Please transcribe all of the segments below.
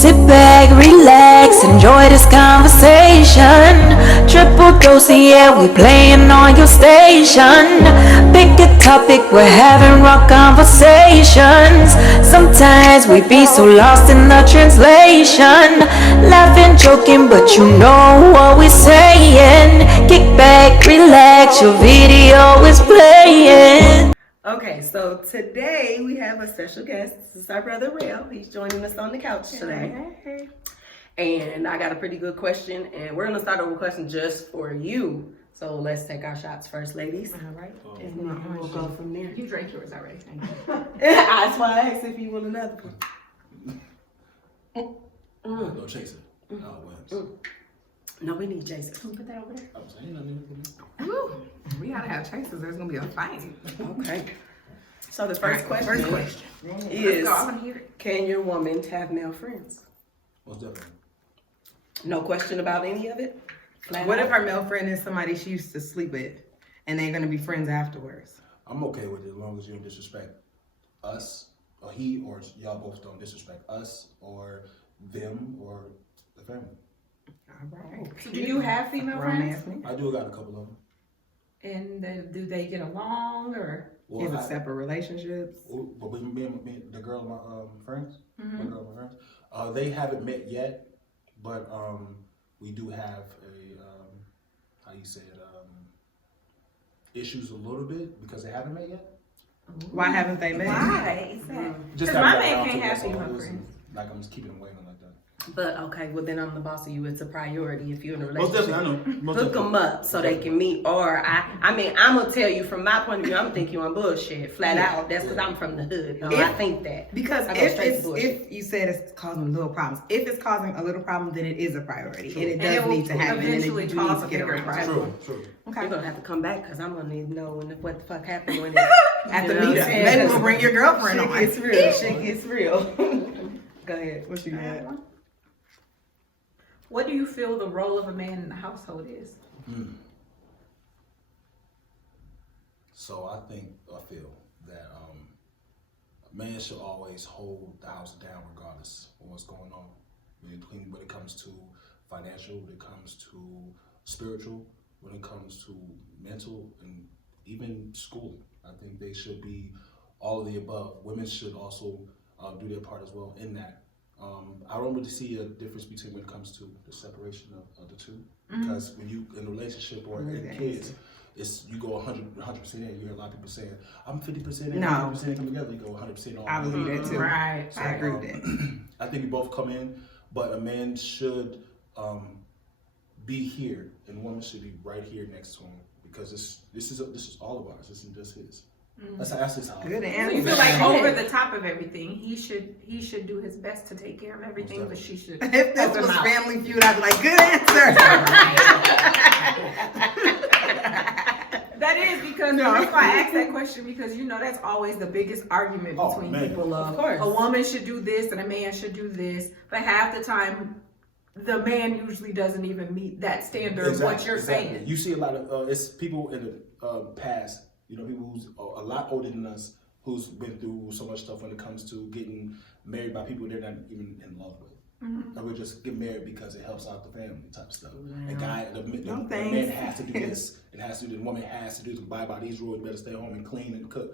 Sit back, relax, enjoy this conversation. Triple dose, yeah, we playing on your station. Pick a topic, we're having raw conversations. Sometimes we be so lost in the translation. Laughing, joking, but you know what we're saying. Kick back, relax, your video is playing. Okay, so today we have a special guest. This is our brother Rell. He's joining us on the couch today. And I got a pretty good question, and we're gonna start over with a question just for you. So let's take our shots first, ladies. All right. And then we'll go from there. You drank yours already. That's why I asked if you want another one. No chaser. No wins. No, we need Jason. Can we put that over there? I was saying, I mean, Ooh, we gotta have chasers. There's gonna be a fight. Okay. So the first question is, is, let's go. I wanna hear it. can your woman have male friends? most definitely. No question about any of it? Flat What out? if her male friend is somebody she used to sleep with and they're gonna be friends afterwards? I'm okay with it as long as you don't disrespect us, or he, or y'all both don't disrespect us, or them, or the family. All right. So do you have female Romance friends? me. I do got a couple of them. And do they get along or? Well, Is it separate relationships? But with me and the girl, my friends, Mm-hmm. my girl, my friends, they haven't met yet, but we do have a how you say it, issues a little bit because they haven't met yet. Why haven't they met? Why is that? Just Because haven't my got man around can't to it, have that's all. female It wasn't friends. Like I'm just keeping them waiting like that. But okay, well then I'm the boss of you. It's a priority if you're in a Most relationship. definitely, I know. Most Hook them up so they can meet. Or I mean, I'm gonna tell you from my point of view, I'm gonna think you on bullshit flat out. That's because I'm from the hood. You know, I think that Because I go straight to bullshit. if you said it's causing little problems, if it's causing a little problem, then it is a priority True. and it And does it will need to happen. And eventually you do cause need a to get bigger around. problem. True. Okay. You're gonna have to come back because I'm gonna need to know what the fuck happened when At the you know what meetup, I'm saying? maybe we'll bring your girlfriend Shit on. gets real. Shit gets real. Go ahead. What you got? What do you feel the role of a man in the household is? So I feel that a man should always hold the house down regardless of what's going on. When it comes to financial, when it comes to spiritual, when it comes to mental, and even schooling. I think they should be all of the above. Women should also do their part as well in that. I don't really see a difference between when it comes to the separation of the two. Because when you in a relationship or in kids, it's you go 100% in. You hear a lot of people saying, I'm 50% in, No. 50% come together. You go 100% on. I believe that too. Right. I agree with that. I think we both come in, but a man should be here, and a woman should be right here next to him because this is all of ours. This isn't just his. That's just how. Good So answer. you feel like over the top of everything, he should do his best to take care of everything, but she should. If this help him was out. Family Feud, I'd be like, good answer. That is because the reason why I asked that question because you know that's always the biggest argument Oh, between man. people of course. a woman should do this and a man should do this, but half the time the man usually doesn't even meet that standard of what you're saying. You see a lot of it's people in the past, people who's a lot older than us, who's been through so much stuff when it comes to getting married by people they're not even in love with. And we just get married because it helps out the family type stuff. The man has to do this, it has to do. The woman has to do to abide by these rules. You better stay home and clean and cook.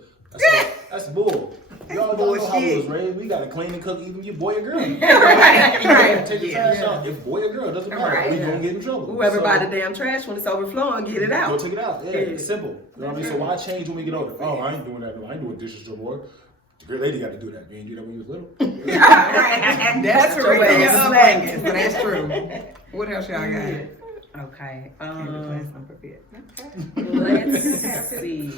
That's bull. Y'all know how we was raised. We gotta clean and cook, even your boy or girl. Right. Take the trash out. If boy or girl, doesn't matter. Right. We gonna get in trouble. Whoever So, buy the damn trash when it's overflowing, get it go out. take it out. Yeah, it's simple. You know what I mean? So why change when we get older? Oh, I ain't doing that. No, I ain't doing dishes no more. The great lady got to do that. You ain't do that when you was little. That's true. true. That's Your upbringing, so that's true. What else y'all got? Okay. Let's Let's see.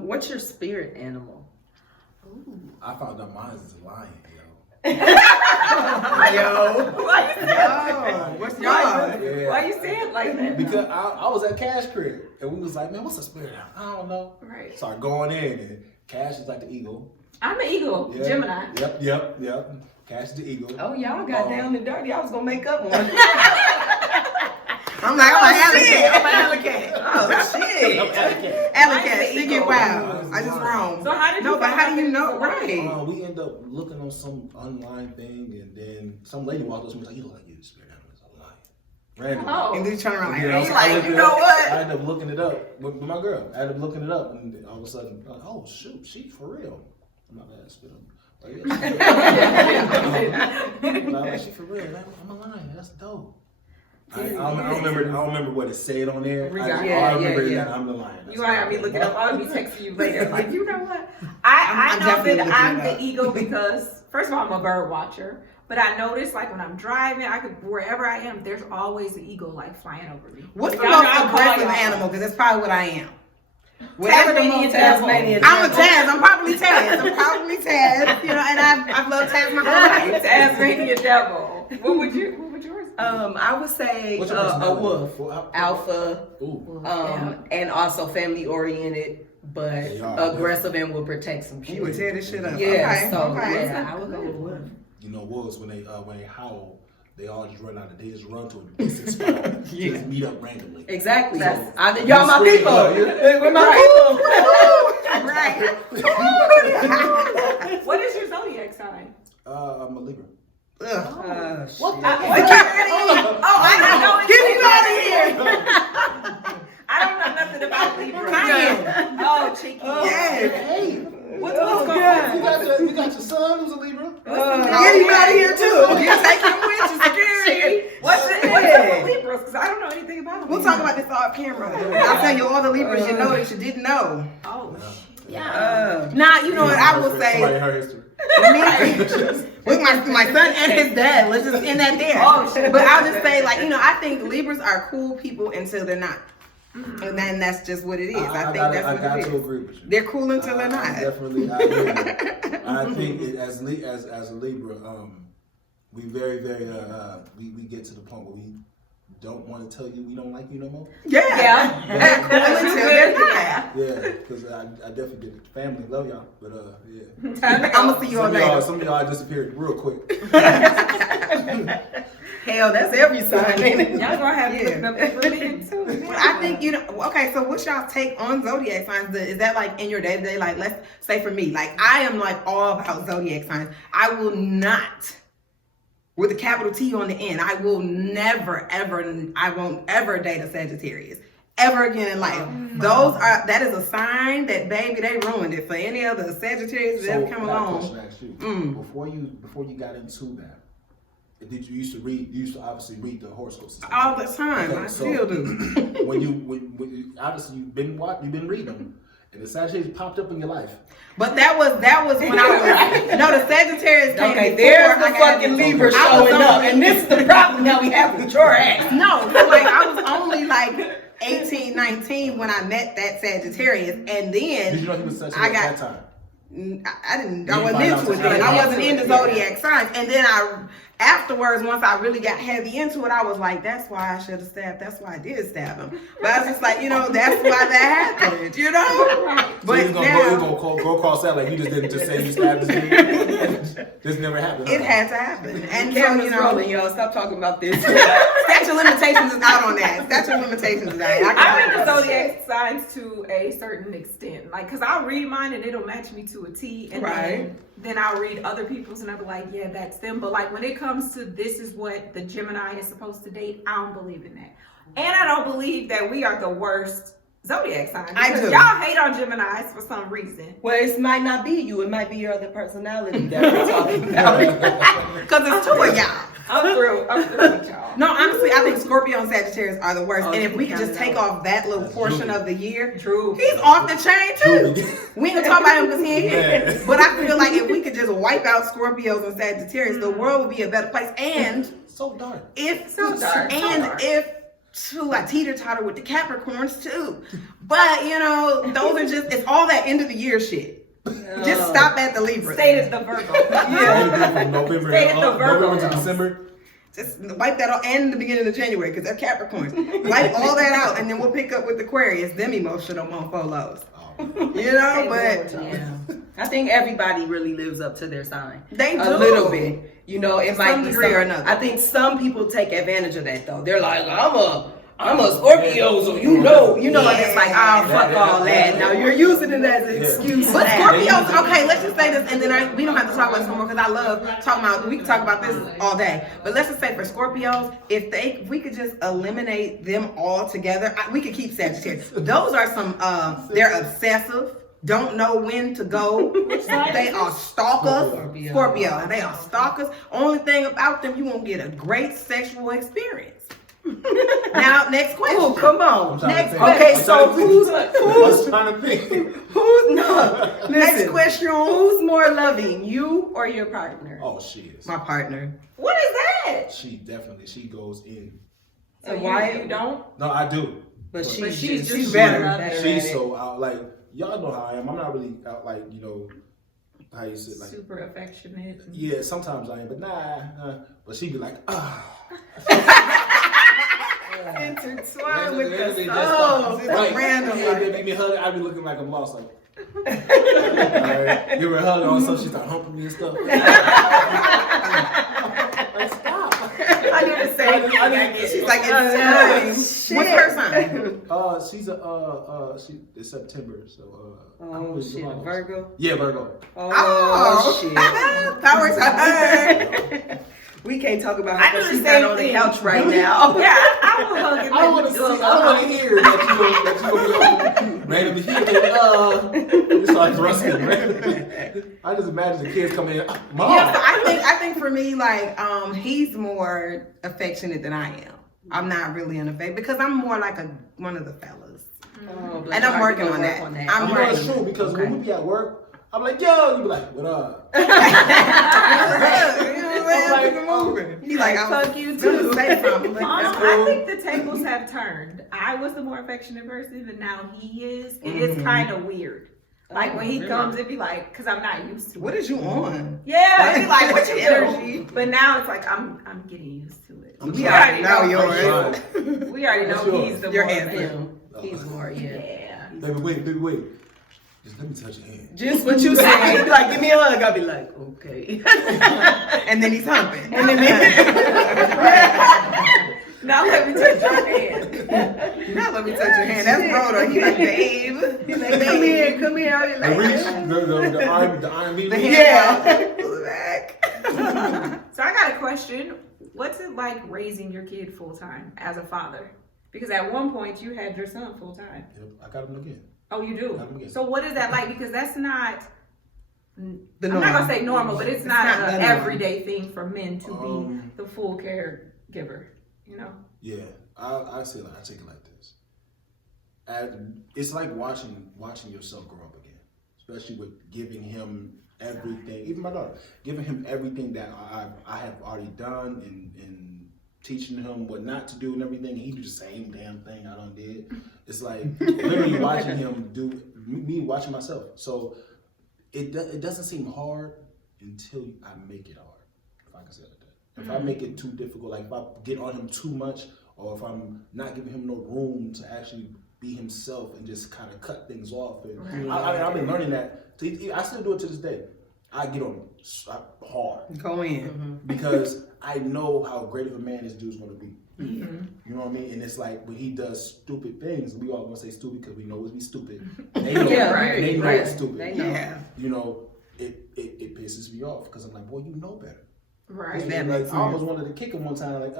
What's your spirit animal? I found out mine is a lion, yo. What's yours? Yeah. Why you say it like that? Because I was at Cash crib and we was like, man, what's a spirit animal? I don't know. Right. Started going in and Cash is like the eagle. I'm an eagle, Yeah. Gemini. Yep. Cash is the eagle. Oh, y'all got down and dirty. I was gonna make up one. I'm like alley cat. I'm an alley cat. Oh shit. Alley cat. She get wild. I just roam. So how did you? No, but how do you know? Right. Right. We end up looking on some online thing, and then some lady walked up to me and was like, "You look like you spirit animal." I'm like, randomly. Oh. And then you turn around like, Yeah, hey, I like, looked you it know up. what? I ended up looking it up with my girl. I ended up looking it up, and all of a sudden, like, oh shoot, she for real. I'm not gonna spit on. Like, yeah, like, she for real. I'm a lion. That's dope. I don't remember what it said on there. All I remember is that I'm the lion. You gonna have me look it up. I'll be texting you later. Like, you know what? I know definitely that looking I'm it the up. ego because first of all, I'm a bird watcher. But I notice, like, when I'm driving, wherever I am, there's always an eagle, like, flying over me. What's the Y'all most know I call aggressive y'all. animal? Because that's probably what I am. Whatever the most Tasmanian. I'm a Taz. I'm probably Taz. You know, and I've loved Taz my whole life. Tasmanian devil. What would yours? I would say What's your a personality? wolf, Well, alpha, Ooh. and also family oriented, but They are, aggressive and will protect some shit. You would tear this shit up. Yeah, Okay. so Okay. yeah, I would go with wolf. You know, wolves when they howl, they all just run out. They just run to a distance spot, just meet up randomly. Exactly. That's- Y'all my Scream, people. yeah. We're my Right. What is your zodiac sign? I'm a Libra. Ugh. people. What? I know it. Get him out of here. I don't know nothing about Libra. Kanye. Oh, cheeky. Yes. Hey, What's going on? you got your son who's a Libra. Get him out of here too. You take him with you, security. What's up with Libras? Because I don't know anything about them. We'll talk about this off camera. I'll tell you all the Libras you know that you didn't know. Oh, shit. Now, you know what I will Somebody say. her history. With my son and his dad. Let's just end that there. Oh, shit. But I'll just say, like, you know, I think Libras are cool people until they're not. And then that's just what it is. I think that's I what got it to is. agree with you. They're cool until they're not. Definitely, I agree. I think as a Libra, we very we get to the point where we don't want to tell you we don't like you no more. Yeah. They're cool until they're not. Yeah, because I definitely get it. Family, love y'all, but yeah. I'm gonna see you all later. Some of y'all disappeared real quick. Hell, that's every sign, ain't it? Y'all gonna have me Yeah. looking up this religion too. Well, I think, you know, okay, so what's y'all take on zodiac signs? Is that like in your day-to-day, like, let's say for me, like, I am like all about zodiac signs. I will not, with a capital T on the end, I will never, ever, I won't ever date a Sagittarius. Ever again in life. That is a sign that, baby, they ruined it for any other Sagittarius that ever come I got a along. question to ask you. Before you got into that, did you used to obviously read the horoscopes? All the time, Okay, I so still do. when you obviously you've been reading them, and the Sagittarius popped up in your life. But that was when I was, no, the Sagittarius came Okay, before there's the I got fucking into- Libra I was showing up, only- and this is the problem that we have with your ass. No, but like I was only like 18, 19 when I met that Sagittarius, and Did you then know he was Sagittarius I got- at that time? I didn't. You I wasn't find out into it today. then. I wasn't into Yeah. zodiac signs, and then afterwards, once I really got heavy into it, I was like, that's why I should have stabbed. That's why I did stab him. But I was just like, you know, that's why that happened. You know. So But he's gonna now go across that like you just didn't just say you stabbed this nigga. This never happened. it had to happen, and so Camera's you know. rolling, y'all. Stop talking about this. Statute of limitations is out on that. Statute of limitations is out. I read the zodiac signs to a certain extent, like, cause I'll read mine and it'll match me to a T, and then I'll read other people's and I'll be like, yeah, that's them. But like when it comes to this is what the Gemini is supposed to date, I don't believe in that, and I don't believe that we are the worst zodiac sign. I Because do. y'all hate on Geminis for some reason. Well, it might not be you. It might be your other personality that we're talking about. Because it's two of y'all. I'm through with y'all. No, honestly, I think Scorpio and Sagittarius are the worst. Oh, and if we you could just count it take out. off that little That's portion Jupiter. of the year, True. he's off the chain too. Jupiter. We ain't gonna talk about him because he ain't here. Yeah. But I feel like if we could just wipe out Scorpios and Sagittarius, the world would be a better place. And So dark. if So dark, so and dark. if too, I teeter-totter with the Capricorns too. But you know, those are just, it's all that end of the year shit. Just stop at the Libras. Stay at the Virgo. From November, Stay at the Virgo November to house. December. Just wipe that out, and the beginning of January, because they're Capricorns. Wipe all that out, and then we'll pick up with Aquarius, them emotional mofos. You know, but Yeah. I think everybody really lives up to their sign. they do. A little bit. You know, it might some be degree or some, another. I think some people take advantage of that though. They're like, I'm a I'm a Scorpio, so you know, like it's like, oh, fuck all that. Now you're using it as an excuse. But Scorpios, okay, let's just say this, and then we don't have to talk about this no more because I love talking about. We can talk about this all day. But let's just say for Scorpios, if we could just eliminate them all together, we could keep Sagittarius. Those are some. They're obsessive. Don't know when to go. They are stalkers. Scorpio. They are stalkers. Only thing about them, you won't get a great sexual experience. Now, next question. Oh, come on. Next question. Okay, so who's trying to think? Next question. Who's more loving, you or your partner? Oh, she is. My partner. What is that? She goes in. So why you don't? No, I do. But she's she's better. She's so out, like, y'all know how I am. I'm not really out, like, you know, how you say, like, super affectionate. yeah, sometimes I am, but nah. But she be like, intertwined with the just soul. like, random. Yeah, they make me hug. I be looking like I'm lost. Like, give her a hug on, so she start humping me and stuff. Like, stop. I do the same thing. She's like, it's time. What's her sign? She's it's September, so Oh shit, a Virgo. Yeah, Virgo. Oh shit. Power to her. We can't talk about I her do because the she's same not on the thing. couch right now. Yeah, I will hug him. I don't want to hear that you gonna be randomly here. It's like thrusting. I just imagine the kids coming in. Mom. Yeah, so I think for me, like, he's more affectionate than I am. I'm not really unaffectionate because I'm more like one of the fellas. Oh, And I'm working on that. I'm You know it's working. true because when we be at work, I'm like, yo, you be like, what up? He's like, fuck you gonna too. say something, but that's I cool. think the tables have turned. I was the more affectionate person, but now he is. It is kind of weird. Like when he comes, it'd be like, cause I'm not used to it. What is you on? Yeah, it'd be like, what you Energy. do? But now it's like I'm getting used to it. We already know yours. We already know What's he's the Your more hands. affectionate. He's more, yeah. Yeah. Baby, wait. Just let me touch your hand. Just what you say. He'd be like, give me a hug. I'll be like, okay. And then he's humping. And then Now let me touch your hand. Now let me touch your hand. That's Brodo. He's like, babe. he's like, come here. I'll be The like, reach, the arm, The the hand. Pull it back. So I got a question. What's it like raising your kid full time as a father? Because at one point you had your son full time. Yep, I got him again. Oh, you do? Got him again. So what is that like? Because that's not, The I'm norm. not going to say normal, but it's not not an the norm. everyday thing for men to be the full caregiver, you know? Yeah, I say like I take it like this. It's like watching yourself grow up again, especially with giving him everything. Even my daughter, giving him everything that I have already done and teaching him what not to do and everything. He do the same damn thing I done did. It's like literally watching him do me watching myself. So it doesn't seem hard until I make it hard. If I can say it like that. If I make it too difficult, like if I get on him too much, or if I'm not giving him no room to actually be himself and just kind of cut things off. And I've been learning that. I still do it to this day. I get on him hard. Go in. Because I know how great of a man this dude's going to be. Mm-hmm. You know what I mean? And it's like when he does stupid things, we all gonna say stupid because we know it's be stupid. They know, they know it's stupid. They know. Yeah. You know, it pisses me off because I'm like, boy, you know better. Right. That Like, makes I almost sense. wanted to kick him one time. Like,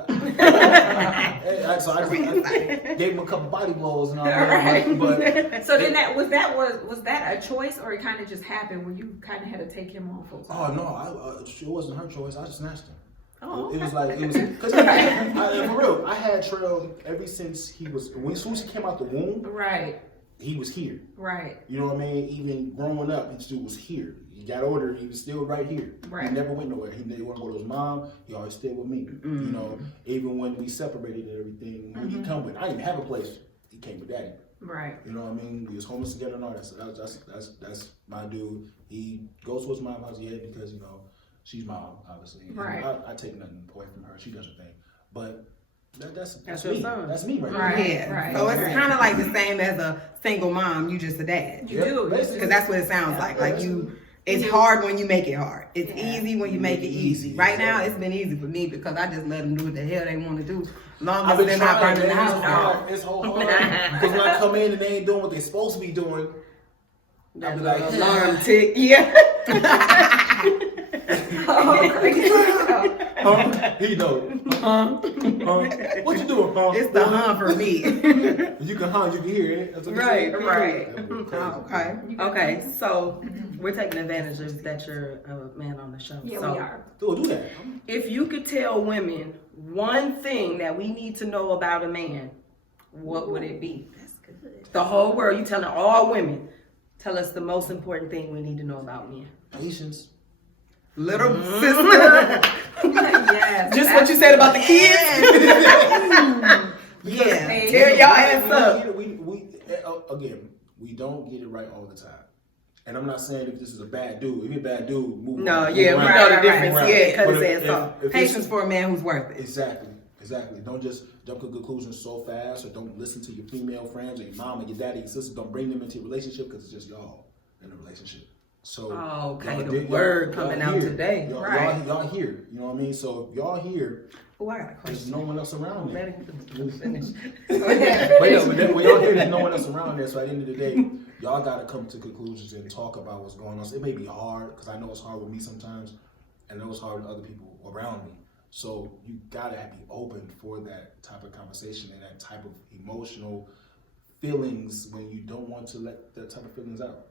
so I gave him a couple body blows and all that. Right. But So then was that a choice, or it kind of just happened where you kind of had to take him on full time? oh no, it wasn't her choice. I just snatched him. Oh, It was because for real. I had Trell ever since as soon as he came out the womb, right, he was here. right, You know what I mean? Even growing up, he still was here. He got older, he was still right here. Right. He never went nowhere. He didn't want to go to his mom. He always stayed with me. You know, even when we separated and everything, who he come with? I didn't have a place. He came with daddy. right. You know what I mean? We was homeless together and all that. So that's my dude. He goes to his mom's house, because you know she's mom, obviously. And Right. I take nothing away from her. She does her thing, but that's your me. son. That's me right Right. there. Yeah. Right. So it's kind of like the same as a single mom. You just a dad. You do. basically. Because that's what it sounds like. Like you It's hard when you make it hard. It's easy when you make it Easy, easy. Right now, exactly. it's been easy for me because I just let them do what the hell they want to do. Long I've as been they're not trying, burning the man. house It's down. hard. It's so hard. Because when I come in and they ain't doing what they're supposed to be doing, I'll be like, Alarm tick. Yeah. he know. What you doing, huh? It's the hum for me. You can hum, you can hear it. That's what they Right, say. right. That was crazy. Okay. Okay, so we're taking advantage of that you're a man on the show. Yeah, so we are. Do that. if you could tell women one thing that we need to know about a man, what would it be? That's good. The whole world, you telling all women, tell us the most important thing we need to know about men. Patience. Little sister. Yes. Just what you said about the kids? Yeah. Hey, Tear your ass up. Again, we don't get it right all the time. And I'm not saying if this is a bad dude. If you're a bad dude, move No, on. yeah, Move we around. know the Right, difference. right. Yeah, But because it says so. if Patience it's- for a man who's worth it. Exactly. Don't just jump to conclusions so fast, or don't listen to your female friends or your mom or your daddy, your sister. Don't bring them into your relationship because it's just y'all in a relationship. So, Oh, okay, y'all the did- word y'all coming out here. today. Y'all, Right. y'all here. You know what I mean? So if y'all here, Oh, I got a there's question. no one else around there. Let him finish. But then when y'all here, there's no one else around there. So at the end of the day, y'all got to come to conclusions and talk about what's going on. So it may be hard because I know it's hard with me sometimes, and I know it's hard with other people around me. So you got to be open for that type of conversation and that type of emotional feelings when you don't want to let that type of feelings out.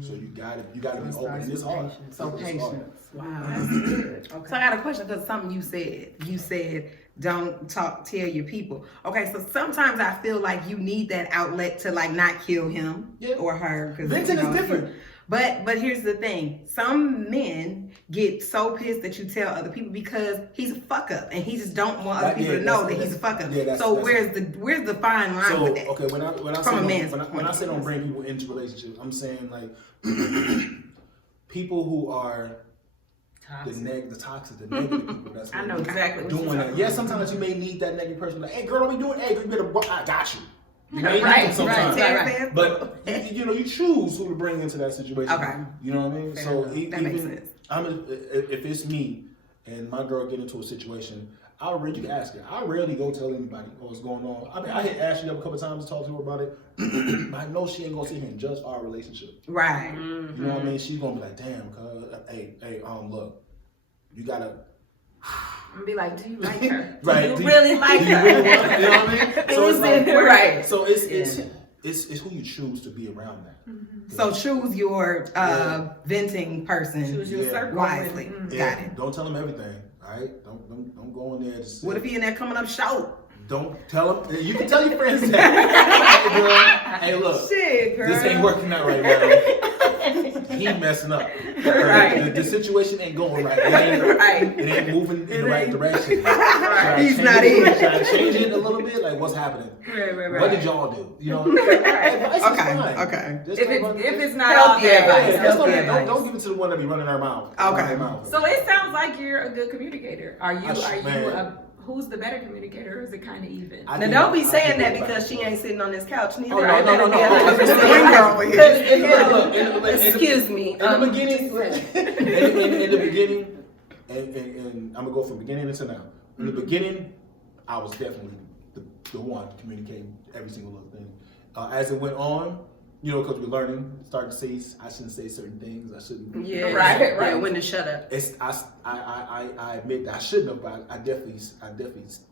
So you got to be open. It's hard. So It's hard. patience. Wow. That's good. So I got a question because something you said. You said don't tell your people. Okay, so sometimes I feel like you need that outlet to like not kill him Yeah. or her. Venting is different. But here's the thing. Some men get so pissed that you tell other people because he's a fuck up and he just don't want other That- people yeah, to know that's- that he's a fuck up. yeah, that's- So that's- where's the fine line So with that? okay, when I From a say man's when I say don't bring people into relationships, I'm saying like people who are the toxic, the negative people. That's I know what exactly what you're doing that. talking Yeah, about. sometimes you may need that negative person. Like, hey, girl, what we doing? Hey, girl, you better. I got you. You may need Right, them sometimes. right. But you choose who to bring into that situation. Okay. You know what I mean? Fair So enough. That makes even sense. if it's me and my girl get into a situation, you can ask her. I rarely go tell anybody what's going on. I mean, I hit Ashley up a couple times to talk to her about it. I know she ain't gonna sit here and judge our relationship. Right. You know what I mean? She's gonna be like, damn, cuz, hey, look, you gotta. And be like, do you like her? Right. Do you really like do you her? really want- you know what I mean? So it's like, Right. So it's who you choose to be around that. So choose your venting person Choose your Yeah. circle. wisely. and- Got it. Don't tell him everything. All right. Don't go in there. Just What if he in there coming up short? Don't tell him. You can tell your friends that. Hey, girl. Hey, look. Shit, girl. This ain't working out right now. He messing up. Right. The situation ain't going right. It ain't moving in the right direction. He's not in. Trying to change it a little bit. Like, what's happening? Right. What did y'all do? You know, advice is Okay, fine. okay. Just If don't- it's not Healthy all that. advice. Yeah, just Healthy don't advice. give it to the one that be running our mouth. Okay. Running their mouth. So it sounds like you're a good communicator. Are you? Man. Who's the better communicator, or is it kind of even? I Now think- don't be I saying think that it's because she ain't sitting on this couch neither. Oh, no, I no, no, better no. Excuse me. In the beginning, in the beginning, and I'm gonna go from beginning until now. In the beginning, I was definitely the one communicating every single little thing. As it went on, because we're learning, starting to say I shouldn't say certain things. I shouldn't. Yeah, Right. Yeah, when to shut up. It's I admit that I shouldn't have, but I definitely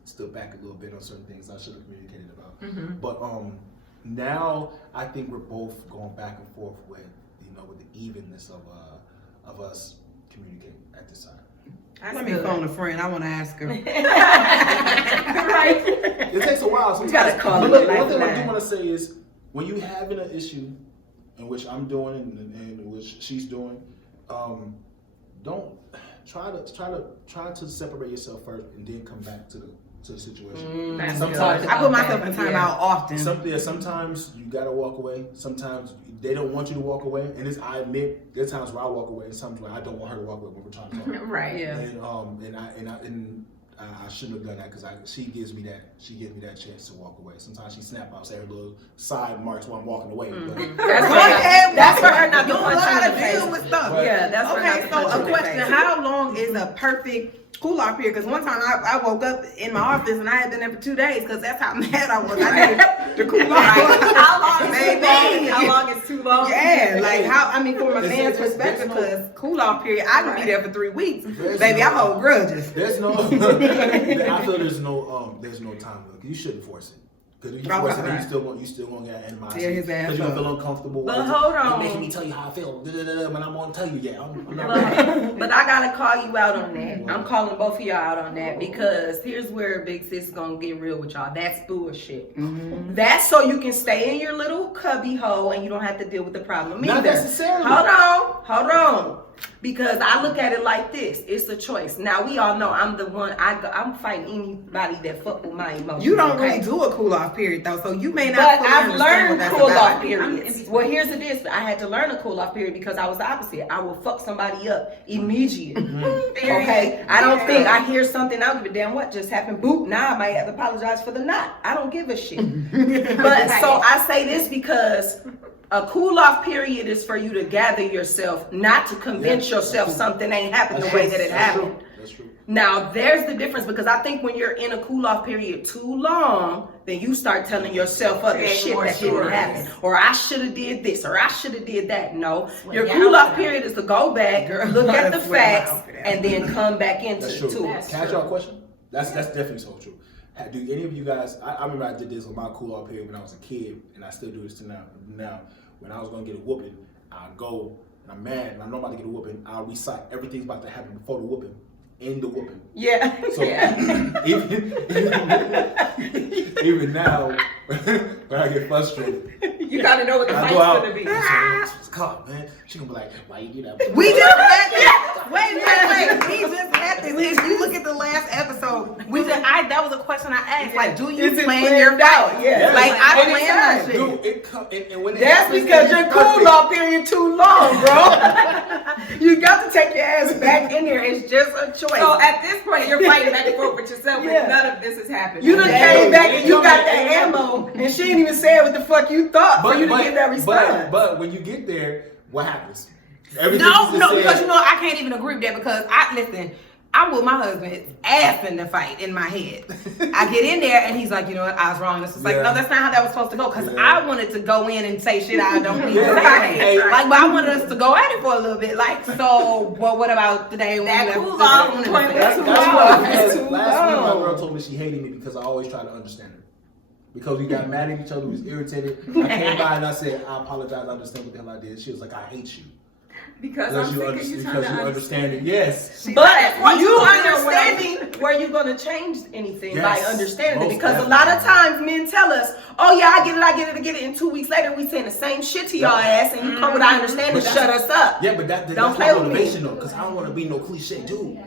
stood back a little bit on certain things I should have communicated about. But now I think we're both going back and forth with the evenness of us communicating at this time. Let me phone a friend. I want to ask her. Right. It takes a while sometimes. gotta call But it look, a one thing I lifeline. do want to say is when you having an issue, in which I'm doing and in which she's doing, don't try to separate yourself first and then come back to the situation. That's Sometimes I put myself in timeout often. sometimes you gotta walk away. Sometimes they don't want you to walk away, and I admit there's times where I walk away, and sometimes where I don't want her to walk away when we're trying to talk. Right. Yeah. And I shouldn't have done that because she gives me that chance to walk away. Sometimes she snap out, say her little side marks while I'm walking away. But That's for her not to You don't know punch how you in to the face. deal with stuff. Yeah, that's for her not okay. to So punch you a in the question: face. how long is a perfect cool off period? Because one time I woke up in my office and I had been there for 2 days because that's how mad I was. I needed to cool off. How long is too long? Baby. How long is too long? Yeah, like how, I mean, from a man's There's perspective, no- because cool off period, I could be there for 3 weeks. There's Baby, no- I hold grudges. There's no. I feel there's no time limit. You shouldn't force it. Because if you force it, then you still gonna get animosity. Tear his ass Because you up. gonna feel uncomfortable. But hold on. You're making me tell you how I feel. But I'm gonna tell you, I'm not ready. But I gotta call you out on that. I'm calling both of y'all out on that because here's where Big Sis is gonna get real with y'all. That's bullshit. That's so you can stay in your little cubby hole and you don't have to deal with the problem Not either. necessarily. Hold on. Because I look at it like this. It's a choice. Now we all know I'm the one. I'm fighting anybody that fuck with my emotions. You don't okay? really do a cool off period though, so you may not. But fully I've understand learned what that's cool about. off periods. Well, here's the difference. I had to learn a cool off period because I was the opposite. I will fuck somebody up immediately. Okay? I don't think I hear something, I don't give a damn what just happened. Boop, now I might have to apologize for the knot. I don't give a shit. But so I say this because a cool off period is for you to gather yourself, not to convince yourself something ain't happened the way that it happened. That's true. Now, there's the difference because I think when you're in a cool off period too long, then you start telling yourself other shit that didn't happen. Or I should have did this, or I should have did that. No, your cool off period is to go back, look at the facts, and then come back into That's true. it. Can I ask y'all a question? That's definitely so true. Do any of you guys? I remember I did this on my cool off period when I was a kid, and I still do this to now. When I was gonna get a whooping, I go and I'm mad and I know I'm about to get a whooping. I'll recite everything's about to happen before the whooping, in the whooping. Yeah. So even now, when I get frustrated, You gotta know what the I fight's go out. gonna be. It's caught, man. She gonna be like, why you do that? We just had this. Wait. We just had this. If you look at the last episode, that was a question I asked. Like, do you plan your fight? Yeah. Like, I Anytime. plan my shit. Dude, and when it That's happens, because it's your perfect. cool off period too long, bro. You got to take your ass back in there. It's just a choice. So at this point, you're fighting back and forth with yourself, Yeah. and none of this has happened. You done came back and you don't got make that it ammo, and she ain't even said what the fuck you thought for you to get that response. But when you get there, what happens? Everything No, you just said- because I can't even agree with that because I'm with my husband's ass in the fight in my head. I get in there and he's like, you know what, I was wrong. It's just like, no, that's not how that was supposed to go. Because I wanted to go in and say shit I don't need to say. Like, but I wanted us to go at it for a little bit. Like, so, well, what about today? When That we cool left- off That's point That's too what long. because Too last week my long. girl told me she hated me because I always try to understand her. Because we got mad at each other, we was irritated. I came by and I said, I apologize, I understand what the hell I did. She was like, I hate you. Because I'm thinking you're trying to understand it. Yes. But you What understanding where you're gonna change anything by Yes, understanding it, most because a lot of definitely. times men tell us, "Oh yeah, I get it," and 2 weeks later we saying the same shit to y'all ass, and you come with I understand to But shut us up. Yeah, but that's Don't my play with me. motivation though, because I don't want to be no cliche dude.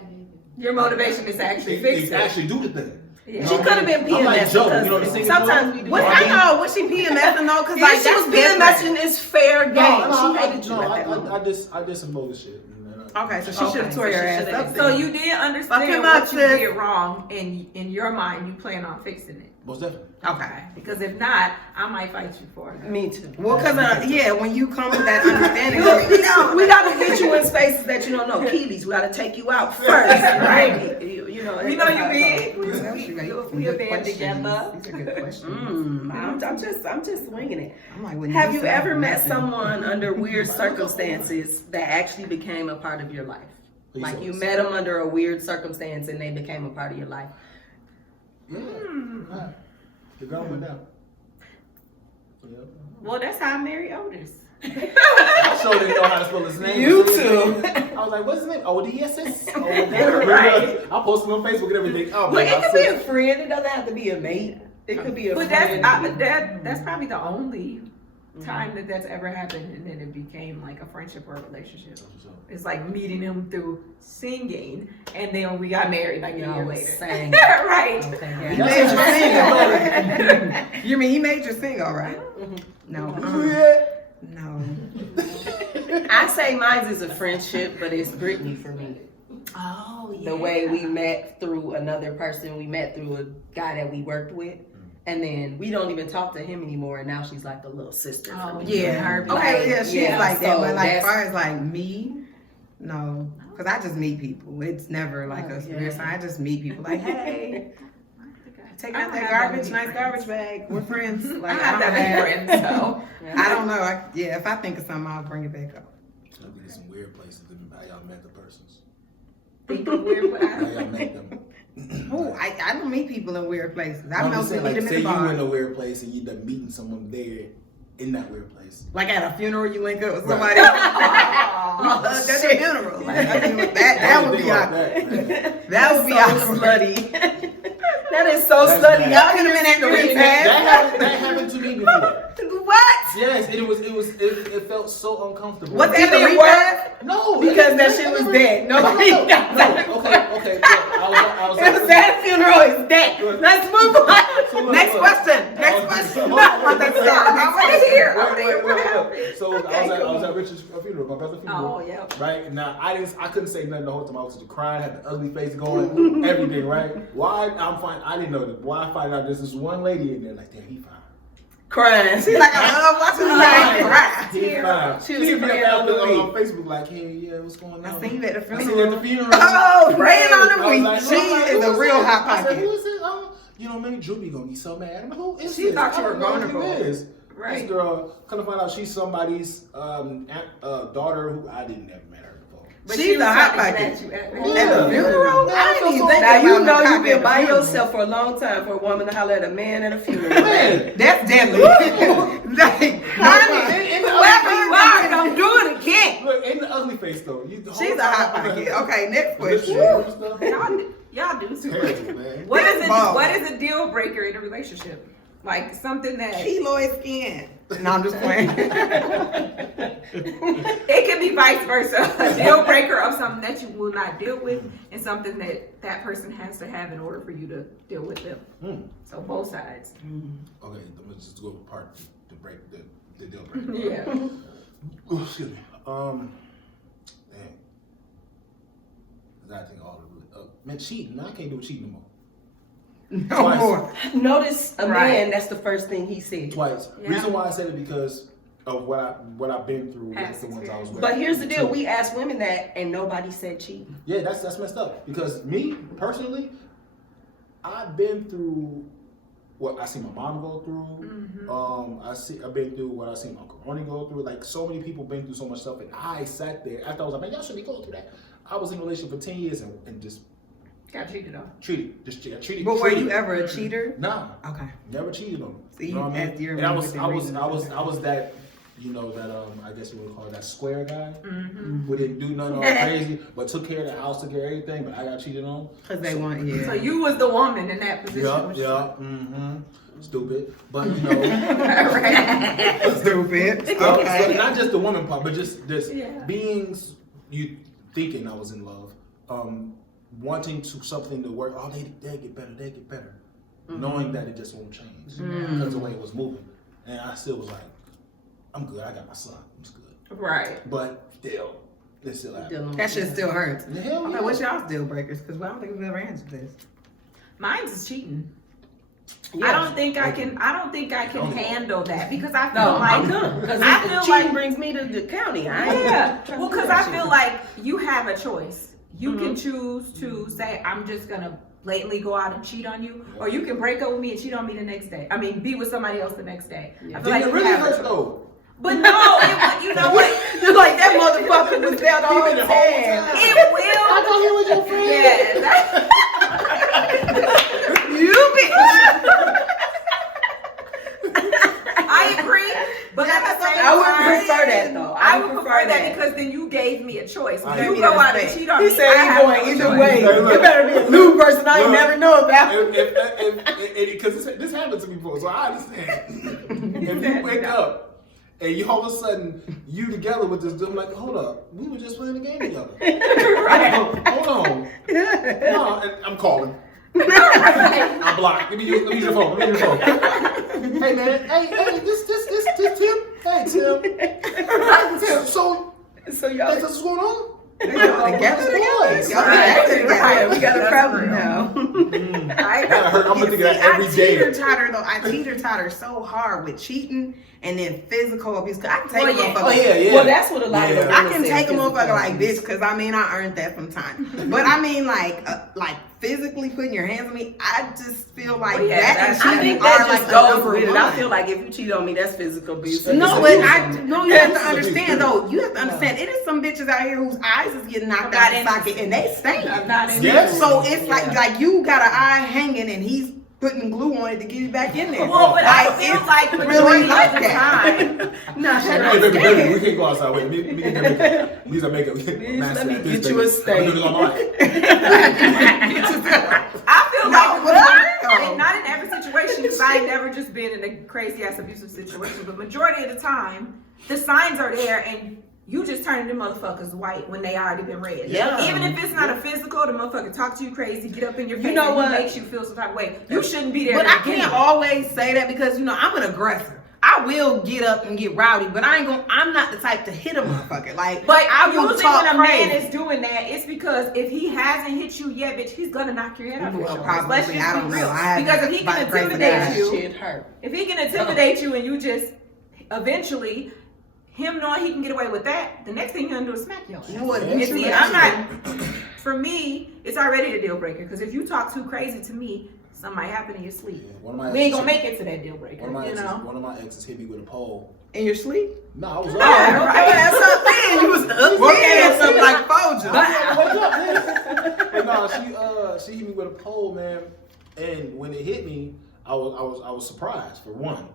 Your motivation is to actually fix It it. actually do the thing. Yeah. She could have been I'm like PMS Joe, because you know the singing sometimes song? we do. What, I know, was she PMSing though? Because Yeah, like, she that's was different. PMSing is fair game. She hated you at that moment. I did some bogus shit. Okay, so she should have tore so your she ass should've up. So then. you did Fuck understand him what up, you sis. did wrong, and in your mind, you plan on fixing it. Most definitely. Okay. Because if not, I might fight you for it. Me too. Well, because, when you come with that understanding, We gotta get you in spaces that you don't know. Keelys, we gotta take you out first, right? You know. We know you big. We a band together. These are good questions. I'm just swinging it. I'm like, when Have you say ever met nothing. someone under weird circumstances that actually became a part of your life? Like you met them under a weird circumstance and they became a part of your life. Yeah. The girl went down. Yeah. Well, that's how I married Otis. I sure didn't know how to spell his name. You His too. name. I was like, what's his name? ODSS? Right. I posted him on Facebook and everything. Oh, Well, man, it I could be said- a friend. It doesn't have to be a mate. It could be a But friend. that's probably the only time that's ever happened, and then it became like a friendship or a relationship. It's like meeting him through singing, and then we got married like a year later. Sang. Right. Okay, He yeah. made you sing, all right? You mean he made you sing, all right? No. No. I say mine is a friendship, but it's Brittany for me. Oh the way we met through another person. We met through a guy that we worked with. And then we don't even talk to him anymore, and now she's like a little sister for me. Yeah. Okay, yeah, she's like that. But like, as far as like me, no. Because I just meet people. It's never like a weird sign. I just meet people like, hey, take out that garbage, nice garbage bag. We're friends. Like, I have that many friends, so. I don't know. If I think of something, I'll bring it back up. There'll be some weird places how y'all met the persons. Think of weird How y'all met them. Oh, I don't meet people in weird places. I mostly meet like, them in say the bar. you in a weird place and you end up meeting someone there in that weird place. Like at a funeral, you link up with somebody. Oh, That's a funeral. Like, I mean, that would be awkward. That would be awkward. Slutty. That is so slutty. Y'all could have been at the repast. That happened to me before. What? Yes, it felt so uncomfortable. What's Did that it the work? No, Because that shit was dead. Nobody No. Okay. I was It was at a funeral. It's dead. Let's move on. Next question. Next question. Let's start. I want to hear. I want to hear what happened. So I was at Richard's funeral, my brother's funeral. Oh, yeah. Right now, I couldn't say nothing the whole time. I was just crying, had the ugly face going, everything. Right? Why? I didn't know that. Why I find out there's this one lady in there like, damn, he fine. Crying. She's like, I love watching the lady cry. He fine. She was She be praying up on there the on Facebook like, hey, yeah, what's going on? I seen you at the I seen funeral. you at the funeral. Oh, praying on I the was week. like, She is a real hot I said, pocket. who is this? You know, maybe Juby gonna be so mad. I'm like, who is She this? thought you I were don't know who vulnerable. is. Right. This girl, come to find out she's somebody's daughter who I didn't never met her before. But She's she was a hot trying to pocket. get at you at At the funeral? I didn't even think Now about you no know cock you've been at the by funeral. yourself for a long time for a woman to holler at a man at a funeral. Man, That's deadly. Like, honey, whoever you are, don't do it again. look, in the ugly face though. She's a hot pocket. Okay, next question. Y'all do too much. Terrible, man. What is Ball. what is a deal breaker in a relationship? Like something that Keloid skin. No, I'm just playing. it can be vice versa. A deal breaker of something that you will not deal with, and something that person has to have in order for you to deal with them. So both sides. Okay, let me just go apart to break the deal breaker. Yeah. Oh, excuse me. Dang. I think all the man cheating. I can't do cheating no more. No Twice. more. Notice a Right. man, that's the first thing he said. Twice. Yeah. Reason why I said it because of what I've been through with Past the ones I was with. But here's the deal, we asked women that and nobody said cheating. Yeah, that's messed up. Because me personally, I've been through what I see my mom go through. I've been through what I see my Uncle Ronnie go through. Like so many people been through so much stuff, and I sat there after I was like, man, y'all shouldn't be going through that. I was in a relationship for 10 years and just Got cheated on. treated. But were you ever a cheater? Nah, Okay. never cheated on me. See, You know what I as you're mean? And I was within that, I guess you would call it that square guy. Who didn't do nothing all crazy, but took care of the house, took care of everything. But I got cheated on. Because they want, yeah. So you was the woman in that position. Yeah. Stupid, but you know, Right. Stupid. so Okay. not just the woman part, but just this Yeah. beings. You thinking I was in love, wanting to something to work. Oh, they get better, knowing that it just won't change because of the way it was moving, and I still was like, I'm good. I got my son. I'm just good. Right. But still, it still happens. That shit still hurts. Hell Okay, yeah. what's y'all's deal breakers? Because I don't think we've ever answered this. Mine's is cheating. Yes. I don't think I can handle that because I feel No, like I'm good. Because I feel cheating like brings me to the county. I ain't yeah. trying Well, to because do that I feel shit. like you have a choice. You can choose to say I'm just gonna blatantly go out and cheat on you, or you can break up with me and cheat on me the next day. I mean, be with somebody else the next day. I feel Did like it you really have a hurt choice. though? But no, you know what? You're like that motherfucker was there the whole Keeping it the whole time. time. It will. I thought he was your friend. Yeah. You bitch. I agree, but at the same I would time, prefer that though. I would prefer that because then you gave me a choice. When I you agree. go out and cheat on He me, said I he have going no either choice. way. Hey, look. It better be a new person I ain't Look. never know about. Because this happened to me before, so I understand. If you wake up and you all of a sudden you together with this dude, I'm like, hold up, we were just playing the game together. Hold on. No, and I'm calling. I'm blocked. Let me use your phone. Hey man, hey, this Tim. Hey Tim. So So y'all, that's what's going on? Y'all together. Right, we got a problem now. I'm gonna think of that every day. I teeter-totter so hard with cheating and then physical abuse. I can take a motherfucker. Oh, yeah. Well, that's what a lot of Yeah. them I can say, take a physical motherfucker like abuse. bitch, because I mean I earned that sometimes. But I mean like physically putting your hands on me, I just feel like Well, yeah, that and that's- I cheating think that are just like a goes number with it. one. I feel like if you cheat on me, that's physical abuse. No, but you have to understand though. You have to No. understand. It is some bitches out here whose eyes is getting knocked I'm out not the socket and they stink. I'm not in Yes. So it's Yeah. like you got an eye hanging and he's putting glue on it to get you back in there. Well, but I Like, feel it's like really majority like of the that. time, Nah, Baby, we can't go outside. Wait, me get that makeup. These are makeup. let me get you a steak. I feel No, but and not in every situation, because I ain't never just been in a crazy ass abusive situation, but majority of the time, the signs are there and you just turning the motherfuckers white when they already been red. Yeah. Even if it's not a physical, the motherfucker talk to you crazy, get up in your face, You know and what? makes you feel some type of way. You shouldn't be there. But to I begin can't with. always say that because I'm an aggressor. I will get up and get rowdy, but I'm not the type to hit a motherfucker. Like, But I will usually talk when a man crazy. is doing that, it's because if he hasn't hit you yet, bitch, he's gonna knock your head off. your Well, shoulders. probably. Let's just I don't be know. real. I haven't Because if he can been crazy intimidate guy. you, Shit hurt. if he can intimidate you and you just eventually him knowing he can get away with that, the next thing he's gonna do is smack your ass. You would- And you see, should- I'm not. For me, it's already a deal breaker because if you talk too crazy to me, something might happen in your sleep. We ain't gonna make it to that deal breaker. One of my exes hit me with a pole. In your sleep? No, I was Oh, up. right. That's something. You was up there, something like Folger. I had to wake up, man. But no, she hit me with a pole, man. And when it hit me, I was surprised for one.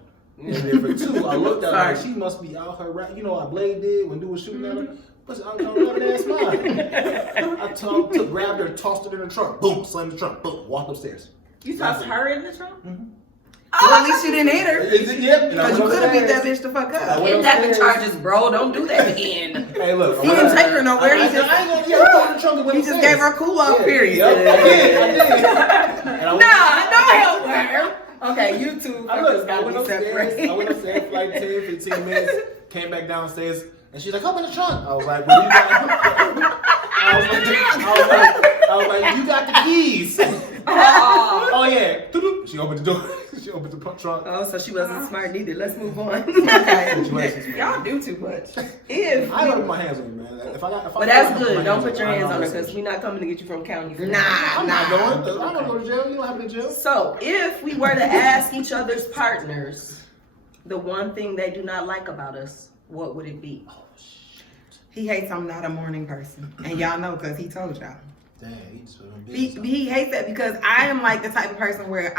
And then for two, I looked at her like she must be out her right. You know what Blade did when dude was shooting at her? But I was on that ass mine. I grabbed her, tossed it in the trunk. Boom, slammed the trunk. Boom, walked upstairs. You tossed her in the trunk? Well, at least you didn't hit her. Yep. Because you could have beat that bitch the fuck up. Hit that the charges, bro. Don't do that again. Hey, look. He didn't take her nowhere. He just gave her a cool off period. Yep, I did. And I went- No help her. Okay, you two I fuckers went gotta be upstairs separated. for like 10, 15 minutes, came back downstairs, and she's like, "Come in the trunk." I was like, well, you got I was like, you got the keys. Oh yeah. She opened the door. She opened the trunk. Oh, so she wasn't smart neither. Let's move on. Y'all do too much. If I don't put my hands on you, man. But that's good. Don't put your hands on her because we're not coming to get you from county. I'm not going. I'm not going to jail. You don't have to jail. So, if we were to ask each other's partners the one thing they do not like about us, what would it be? He hates I'm not a morning person. And y'all know because he told y'all. Dang, he just put on business. He hates that because I am like the type of person where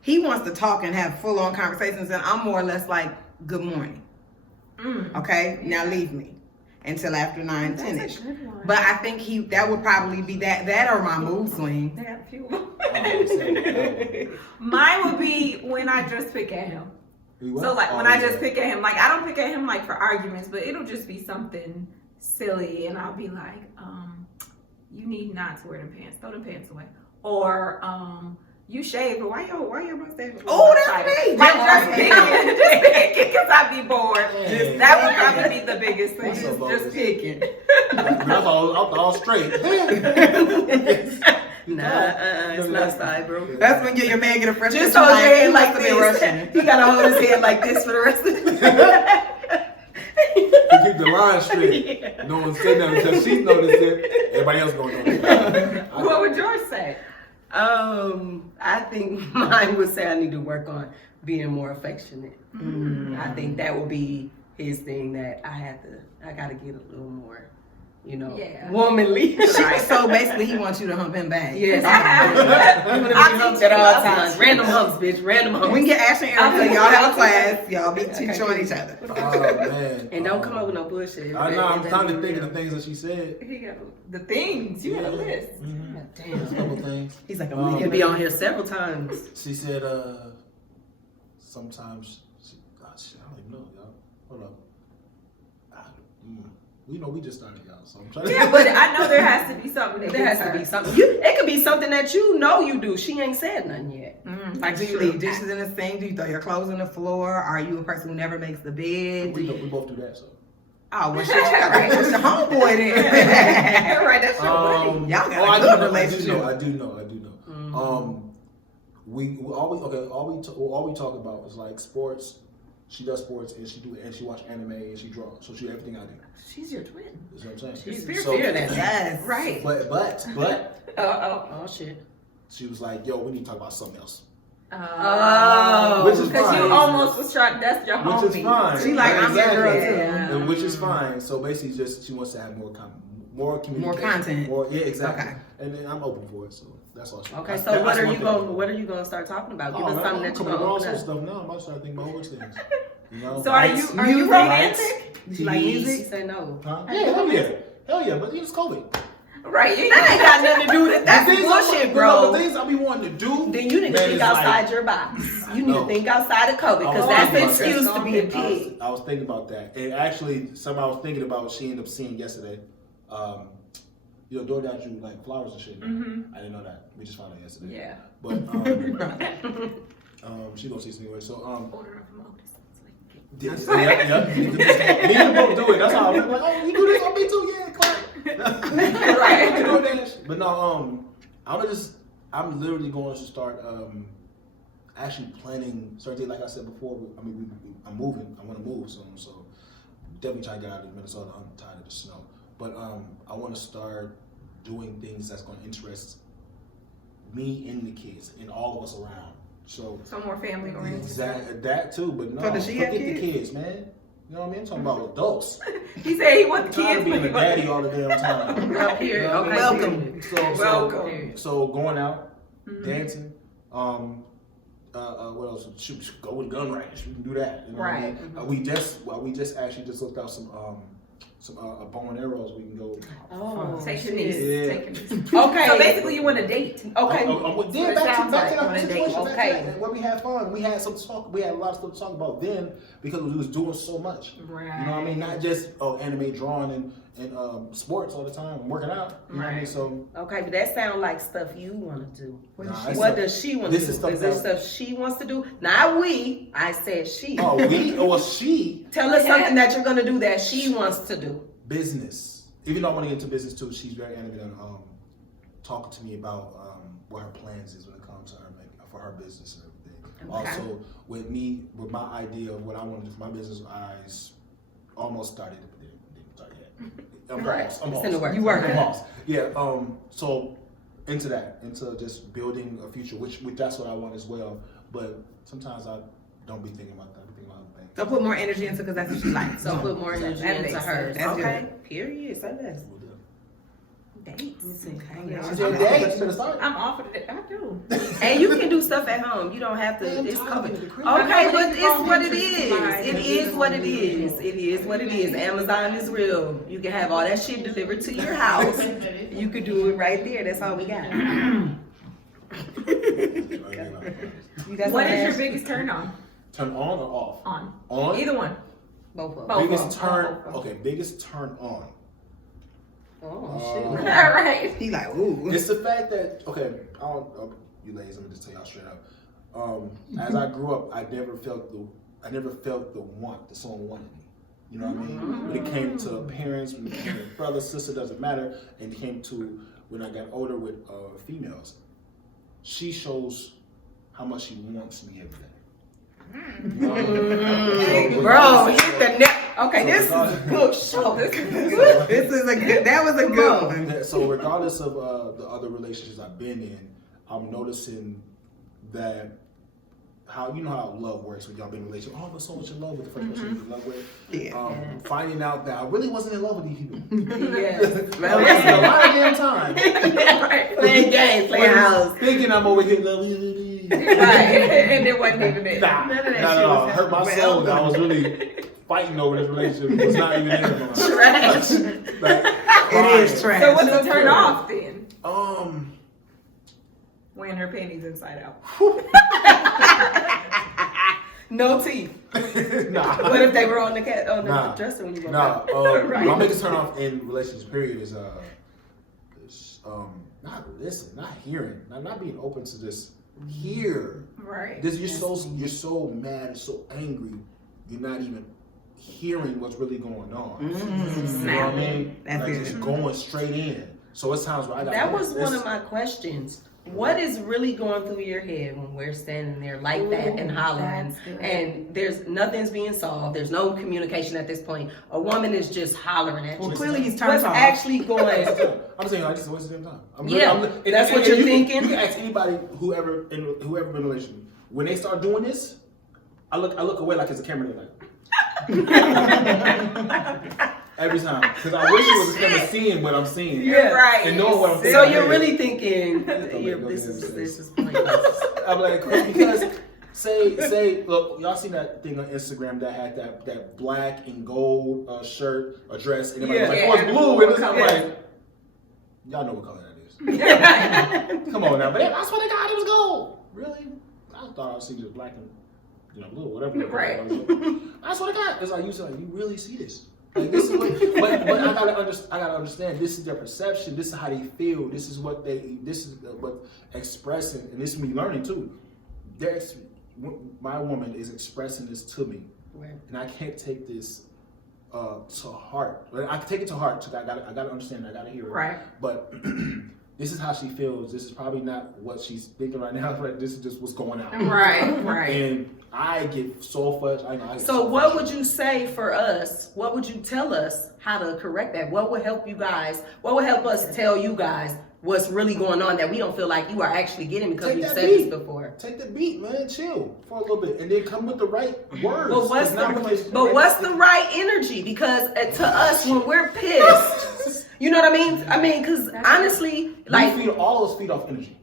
he wants to talk and have full on conversations and I'm more or less like, good morning. Okay, now leave me until after 9, 10ish. But I think that would probably be that or my mood swing. Mine would be when I just pick at him. So like when I just pick at him, like I don't pick at him like for arguments, but it'll just be something silly and I'll be like, you need not to wear them pants. Throw them pants away. Or you shave, but why your mustache? Oh, that's me. Like just picking, because I'd be bored. That would probably be the biggest thing. Just picking. That's all straight. It's not side, bro. That's when your man get a fresh Just picture, hold your he head must like have been rushing. this. He gotta hold his head like this for the rest of the To keep the line straight. No one said nothing until she noticed it. Everybody else going on it. What would yours say? I think mine would say I need to work on being more affectionate. I think that would be his thing that I gotta get a little more, womanly. Right. So basically, he wants you to hump him back. Yes. I'm gonna be humped at all times. Random humps, bitch. Random humps. We can get Ashley and Erica. Y'all have a class. Y'all be showing each other. Oh man. And don't come up with no bullshit. I know. I'm trying to think of the things that she said. He got the things. You got a list. Damn. A couple things. He's like, You can be on here several times. She said, sometimes, I don't even know, y'all. Hold up. We just started, y'all, so I'm trying to... Yeah, but I know there has to be something that There has to be something. It could be something that you do. She ain't said nothing yet. Like, do you leave dishes in the sink? Do you throw your clothes on the floor? Are you a person who never makes the bed? We both do that, so... Oh, well, shit, you got to push the homeboy then. Right, that's your buddy. Y'all got a I good do relationship. know. We all we talk about is like sports. She does sports and she watch anime and she draws. So she everything I do. She's your twin. That's what I'm saying. She's So- fearless. Yes. Right. But Oh shit. she was like, yo, we need to talk about something else. Oh. Which is Because fine. you almost was trying. That's your homie. Which is fine. She like, I'm your girl, Exactly. too. And which is fine. So basically, just she wants to have more communication, More content. Yeah, exactly. Okay. And then I'm open for it. So that's all. Okay, so what are you going to start talking about? Give us something that you're I'm going coming to with all sorts of stuff now. I'm about to start thinking about all those things. You know? So are you romantic? You like music? Say no. Huh? Yeah, hell yeah. But it's COVID. Right. That ain't got nothing to do with it. That's The things bullshit, The bro. things I be wanting to do. Then you need to man, think it's outside like- your box. You need No. to think outside of COVID I because was that's the thinking about excuse that. to be a pig. I was thinking about that. And actually, something I was thinking about, she ended up seeing yesterday. DoorDash you like flowers and shit. Mm-hmm. I didn't know that. We just found out yesterday. Yeah. But she gonna see us anyway. So Order of Moses. yeah. Me and the both do it. That's how I'm like, oh, you do this on me too, yeah, clap. Right. DoorDash. But no, I'm literally going to start actually planning certain, like I said before. I'm moving. I want to move soon, so definitely trying to get out of Minnesota. I'm tired of the snow. But I want to start doing things that's going to interest me and the kids and all of us around. So more family oriented. exactly that too, but no, So does she have forget the kids? kids, man. You know what I mean? I'm talking about adults. He said he want the I'm tired kids, of being but a he want daddy all the damn time. Up here. You know what I Okay. mean? Welcome. Welcome. So going out, dancing, what else? Shoot, go with gun range. We can do that. You know what I mean? We just actually just looked out some bow and arrows. We can go. Oh, Take your shit. niece. Yeah. Take your niece. Okay. So basically, you want a date. Okay. What it Back sounds to like that on a date. situation. Okay. When we had fun, we had some talk. We had a lot of stuff to talk about then because we was doing so much. Right. You know what I mean? Not just anime, drawing, and sports all the time, and working out. You know what I mean? Right. So Okay, but that sounds like stuff you want to do. Nah, What it's does she want to this do? is stuff Is there that- stuff she wants to do? Not we. I said she. she Tell us something that you're going to do that she wants to do. business. Even though I want to get into business too, she's very animated on talking to me about what her plans is when it comes to her for her business and everything. Okay. Also, with my idea of what I want to do for my business, I almost started. Didn't start yet. I'm Right. almost. It's in the works. You working. I'm almost. Yeah. So into just building a future, which that's what I want as well. But sometimes I don't be thinking about that. I be thinking about other things. So put more energy into because that's what she likes. So put more energy That into makes hers. sense. That's Okay. good. Period. Say less. We'll do it. Dates. Is there a date? You better start. I'm off of it. I do. And you can do stuff at home. You don't have to. Man, I'm It's tired covered. of the crib. Okay, but it's what it is. It is what it is. It is what it is. Amazon is real. You can have all that shit delivered to your house. You could do it right there. That's all we got. You got What is your something? biggest turn on? Turn on or off? On. On. Either one. Both of them. Both. Biggest turn. Both. Okay, biggest turn on. Oh All shit. right. He like, ooh. It's the fact that you ladies. Let me just tell y'all straight up. As I grew up, I never felt the want that someone wanted me. You know what I mean? When it came to parents, when it came to brother, sister, doesn't matter. And it came to when I got older with females, she shows how much she wants me every day. You know what I mean? So Bro, hit the net. Okay, So this is a regardless- good show. This is a good. That was a good one. Yeah, so regardless of the other relationships I've been in, I'm noticing that how love works when y'all been in a relationship. Oh, I'm so much in love with the first person you're in love with. Yeah. Finding out that I really wasn't in love with these people. Yes. I wasted a lot of damn time. Playing games, playing house. Thinking I'm over here loving Right. And it wasn't even it. Nah, None of that shit no. was Hurt my happening. soul that I was really fighting over this relationship. It was not even in it. Trash. It is trash. So what's the turn off then? Wearing her panties inside out. No teeth. Nah. What if they were on the Nah. dresser when you were Nah, Right. my biggest turn off in relationships period is not listening, not hearing, not being open to just hear. Right. You're so mad and so angry, you're not even hearing what's really going on. You know Snap. what I mean? That's like good. just going straight in. So it's times where I got That was one of my questions. What is really going through your head when we're standing there like that and hollering, and nothing's being solved? There's no communication at this point. A woman is just hollering at you. Well, clearly he's turned What's off. actually going? I'm saying like this is a waste of time. That's what you're thinking. You can ask anybody whoever been in a relationship. When they start doing this, I look away like it's a camera. They're like every time, because I wish it was a camera seeing what I'm seeing. Yeah. Right. And knowing what I'm thinking. So you're really thinking Go this ahead. is pointless. I'm like, because say, look, y'all seen that thing on Instagram that had that black and gold shirt or dress, and everybody was like, Yeah. oh, it's blue, and it's kind of Yeah. like, y'all know what color that is. Come on now, but I swear to God, it was gold. Really? I thought I was seeing just black and blue, whatever. Right. I swear to God, it's like you really see this. Like this is what, but I gotta understand. This is their perception. This is how they feel. This is what expressing, and this is me learning too. My woman is expressing this to me, Right. and I can't take this to heart. I can take it to heart because I gotta understand. I gotta hear it. Right. But this is how she feels. This is probably not what she's thinking right now. But this is just what's going on. Right. And I get so frustrated. So what would you say for us? What would you tell us how to correct that? What would help you guys? What would help us tell you guys what's really going on that we don't feel like you are actually getting because Take we've that said beat. this before? Take the beat, man. Chill for a little bit, and then come with the right words. But what's It's not the right energy? Because to us, when we're pissed, you know what I mean? I mean, because honestly, like like feed all those feed off energy.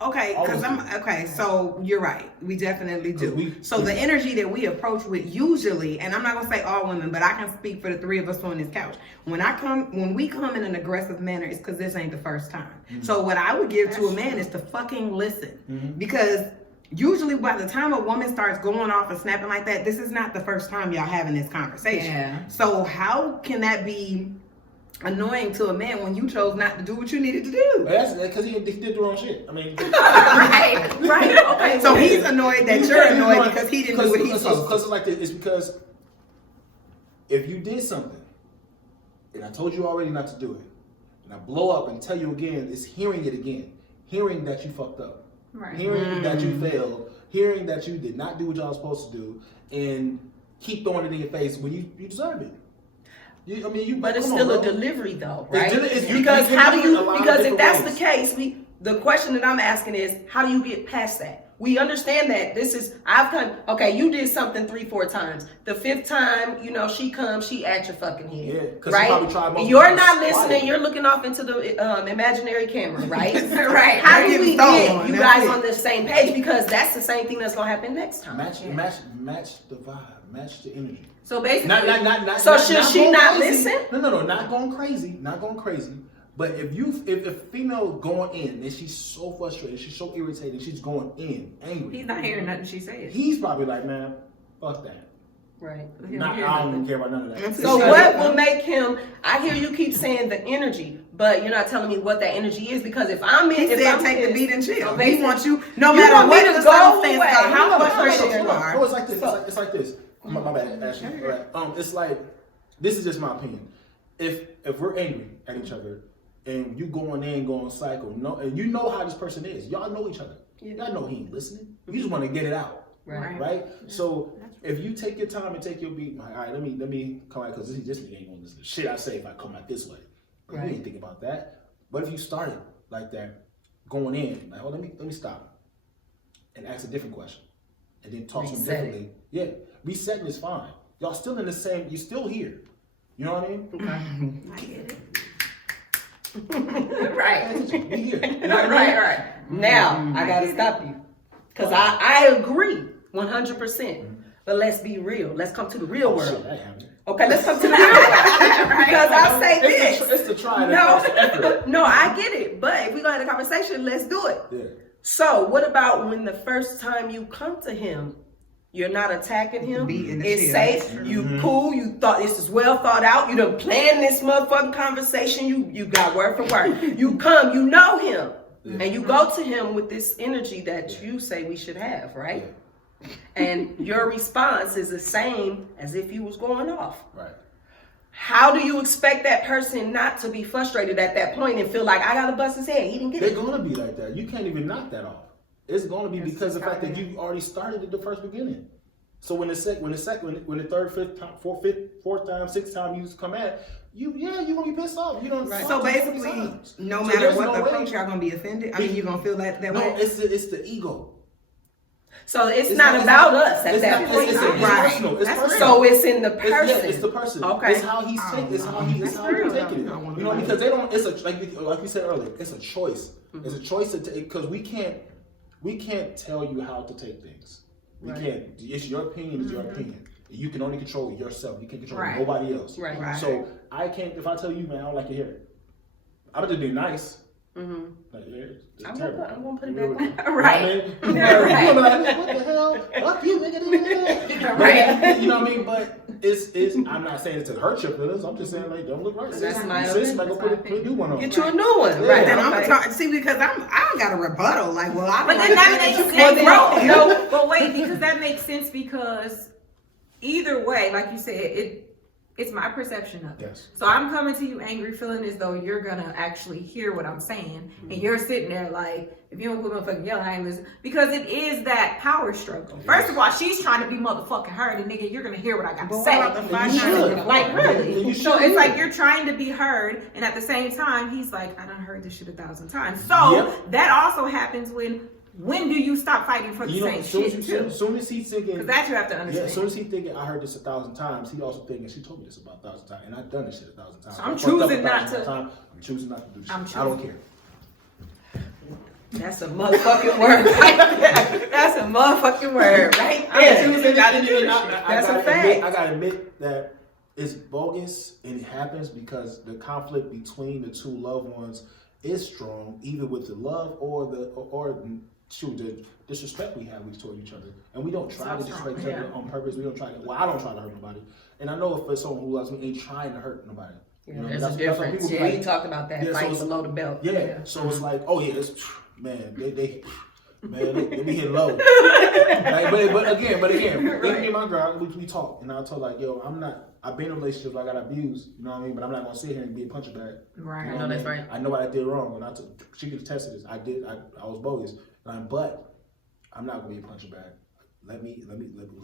Okay, so you're right. We definitely do. So the energy that we approach with usually, and I'm not gonna say all women, but I can speak for the three of us on this couch. When we come in an aggressive manner, it's because this ain't the first time. Mm-hmm. So what I would give to a man is to fucking listen, because usually by the time a woman starts going off and snapping like that, this is not the first time y'all having this conversation. Yeah. So how can that be annoying to a man when you chose not to do what you needed to do? That's because he did the wrong shit. I mean, right. Okay. So he's annoyed that you're annoyed because he didn't do what he's supposed to. Because it's like this. It's because if you did something, and I told you already not to do it, and I blow up and tell you again, it's hearing it again, hearing that you fucked up, hearing that you failed, hearing that you did not do what y'all was supposed to do, and keep throwing it in your face when you deserve it. but it's still a delivery though, right? Because if that's the case, the question that I'm asking is, how do you get past that? We understand that you did something 3-4 times. The 5th time, she comes, she at your fucking head. Yeah, 'cause she right? probably tried most You're of not it. listening, you're looking off into the imaginary camera, right? Right. How do we get on, you that's guys it. on the same page? Because that's the same thing that's gonna happen next time. Match the vibe, match the energy. So basically, So should she not listen? No, not going crazy, But if female going in and she's so frustrated, she's so irritated, she's going in angry. he's not hearing nothing she says. He's probably like, man, fuck that. Right. He don't I hear don't nothing. even care about none of that. So what will make him? I hear you keep saying the energy, but you're not telling me what that energy is. Because if I'm in, He if said I'm take the pissed, beat and chill. okay, He wants you, no you matter want me what to the go circumstances away. are, how No, frustrated you are. No, it's like this. It's like this. My bad, Ashley. Right. It's like, this is just my opinion. If we're angry at each other and you going psycho, and you know how this person is, y'all know each other. Y'all know he ain't listening. You just want to get it out. Right? So if you take your time and take your beat, like, all right, let me come out, because this nigga ain't gonna listen to shit I say if I come out this way. You ain't think about that. But if you started like that, going in, like, oh, let me stop and ask a different question, and then talk to him differently. Yeah, resetting is fine. Y'all still in the same. You still here. You know what I mean? I get it. Right. Be here. Right. Now I gotta stop you, because I agree 100%. But let's be real. Let's come to the real world. Shit, that happened. Okay, let's come to the real world. Because I'll say this. It's the try. No, I get it. But if we're gonna have a conversation, let's do it. Yeah. So what about when the first time you come to him, you're not attacking him? It's safe. You cool. You thought this is well thought out. You done planned this motherfucking conversation. You got word for word. You come. You know him, and you go to him with this energy that you say we should have, right? and your response is the same as if you was going off. Right. How do you expect that person not to be frustrated at that point and feel like I gotta bust his head? He didn't get They're it. gonna be like that. You can't even knock that off. It's gonna be because of the fact that you already started at the first beginning. So when the third, fifth time, fourth time, sixth time you come at you, you're gonna be pissed off. You don't. Right. So basically, no matter there's what no the way. approach, y'all gonna be offended. I mean, you're gonna feel that No, way. it's the ego. So it's not about us at It's that not- point. It's Right. personal. It's That's personal. So it's in the person. It's the person. Okay. It's how he's taking. It's how he's taking it. You know, because they don't. It's a like we said earlier. It's a choice. It's a choice to take because we can't tell you how to take things. We can't. It's your opinion. It's your opinion. You can only control yourself. You can't control nobody else. Right. So I can't. If I tell you, man, I don't like your hair. I'm gonna be nice. Mm-hmm. Like, it's I'm terrible. gonna put it back. Right. You know what I mean? Like, what the hell? Fuck you, nigga. Right. You know what I mean? But it's. I'm not saying it to hurt your feelings. I'm just saying like, don't look right. That's my sis, opinion. like, go put a new one on. Get you a new one. Yeah. Right. Then I'm Okay. gonna talk. See, because I don't got a rebuttal. Like, well, I don't But like then that the fact makes you can't sense. grow. No, but wait, because that makes sense because either way, like you said, it's my perception of it. Yes. So I'm coming to you angry, feeling as though you're gonna actually hear what I'm saying, and you're sitting there like, if you don't put motherfucking yelling, I ain't listening. Because it is that power struggle. First of all, she's trying to be motherfucking heard, and nigga, you're gonna hear what I got to But say. what about the five You times should. in a row? Like really. You So should. it's like you're trying to be heard, and at the same time, he's like, I done heard this shit 1,000 times. So that also happens when do you stop fighting for the You know, same as soon shit as, too? as soon as he's thinking, Because that you have to yeah, understand. as soon as he's thinking, I heard this 1,000 times. He also thinking, she told me this about 1,000 times, and I've done this shit 1,000 times. So I'm I fucked up choosing not 1,000 to- times. I'm choosing not to do this. I'm Shit. I don't care. That's a motherfucking word right there. That's a motherfucking word right there. That's a fact. I gotta admit that it's bogus and it happens because the conflict between the two loved ones is strong, either with the love or the disrespect we have toward each other. And we don't try to disrespect each other on purpose. We don't try to, well, I don't try to hurt nobody. And I know if it's someone who loves me, ain't trying to hurt nobody. You know, There's that's- a that's why difference. people Yeah, like- we talked about that Yeah, so fighting it's- below the belt. Yeah, so it's like, oh yeah, it's, man, they be hitting low. Like, but again, me and my girl, we talk, and I told her, like, yo, I've been in relationships where I got abused, you know what I mean? But I'm not gonna sit here and be a puncher bag. Right. You I know what that's mean? right. I know what I did wrong, and she could attest to this. I was bogus, but I'm not gonna be a puncher bag.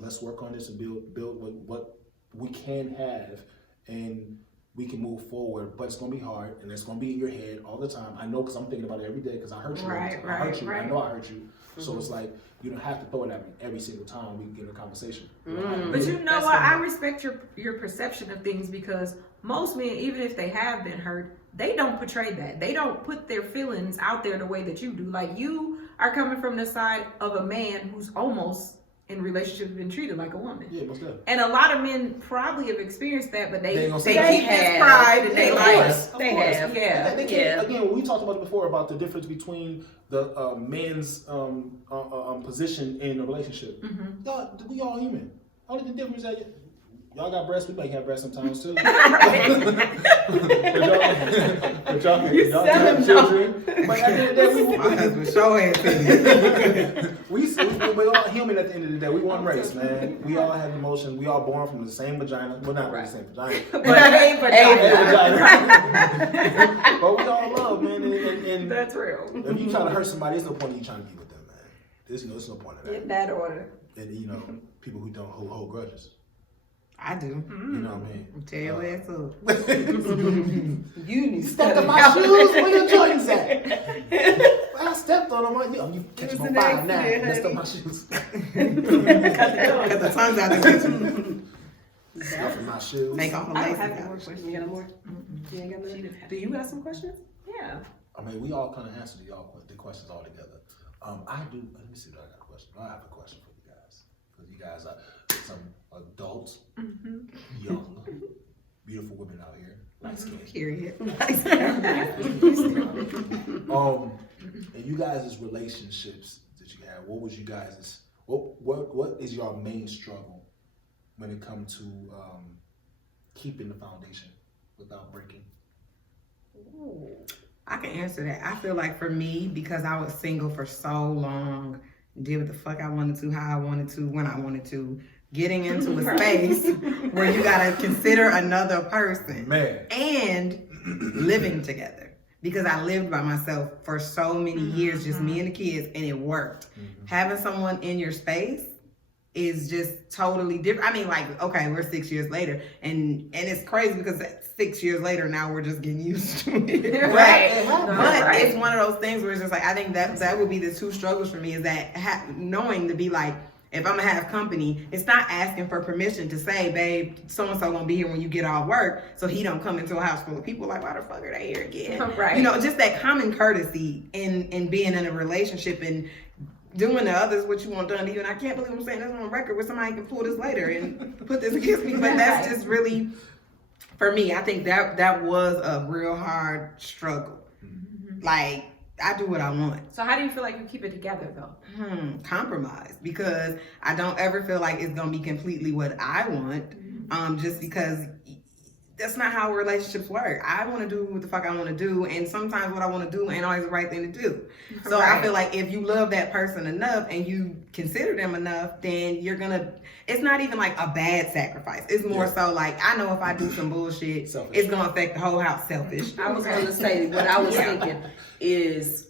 Let's work on this and build what we can have, and we can move forward. But it's gonna be hard, and it's gonna be in your head all the time. I know because I'm thinking about it every day because I hurt you. Right, I hurt you. right. I know I hurt you. So it's like you don't have to throw it at me every single time we get in a conversation. But you know what? I respect your perception of things because most men, even if they have been hurt, they don't portray that. They don't put their feelings out there the way that you do. Like you are coming from the side of a man who's almost in relationships been treated like a woman. Yeah, most definitely. And a lot of men probably have experienced that, but they They ain't gonna keep say that. his pride and they Of like, course. They have. yeah. They can't, again, we talked about it before about the difference between the men's position in a relationship. Y'all, we all human. Only the difference is that y'all got breasts. We might have breasts sometimes too. But y'all have children. But at the end of the day, My husband sure had titties. we all human at the end of the day. We one race, man. We all have emotions. We all born from the same vagina. Well, not the same vagina. But Hey, but but we all love, man. And That's real. if you try to hurt somebody, there's no point in you trying to be with them, man. There's no point of that. In that order. And people who don't hold grudges. I do. You know what I mean? Tear your ass up. You need to Stepped step on my shoes. Where your Jordans at? I stepped on them. You catch It them was on an fire now. accident, Messed up honey. my shoes. Because the sun's out the kitchen. Stuff in my shoes. Make all the I don't laces have any out. more questions. You got more? You ain't got none? Do you have some questions? Yeah. I mean, we all kind of answered the questions all together. I do. Let me see if I got a question. I have a question for you guys. Because you guys are some adults, young, beautiful women out here, nice skin. Period. And you guys' relationships that you have, what was you guys' what is your main struggle when it comes to keeping the foundation without breaking? I can answer that. I feel like for me, because I was single for so long, did what the fuck I wanted to, how I wanted to, when I wanted to. Getting into a space where you gotta consider another person. Man. And living together. Because I lived by myself for so many years, just me and the kids, and it worked. Having someone in your space is just totally different. I mean, like, okay, we're 6 years later, and it's crazy because 6 years later now we're just getting used to it. Right. But it's one of those things where it's just like, I think that would be the two struggles for me, is that knowing to be like, if I'm gonna have company, it's not asking for permission to say, babe, so-and-so gonna be here when you get off work, so he don't come into a house full of people like, why the fuck are they here again? Right. You know, just that common courtesy in being in a relationship and doing to others what you want done to you. And I can't believe I'm saying this on record where somebody can pull this later and put this against me, but that's just really, for me, I think that was a real hard struggle. Like, I do what I want. So how do you feel like you keep it together though? Compromise, because I don't ever feel like it's gonna be completely what I want. Just because that's not how relationships work. I want to do what the fuck I want to do, and sometimes what I want to do ain't always the right thing to do. So I feel like if you love that person enough and you consider them enough, then you're gonna. It's not even like a bad sacrifice. It's more so like, I know if I do some bullshit, it's gonna affect the whole house. Selfish. I was gonna say what I was thinking is,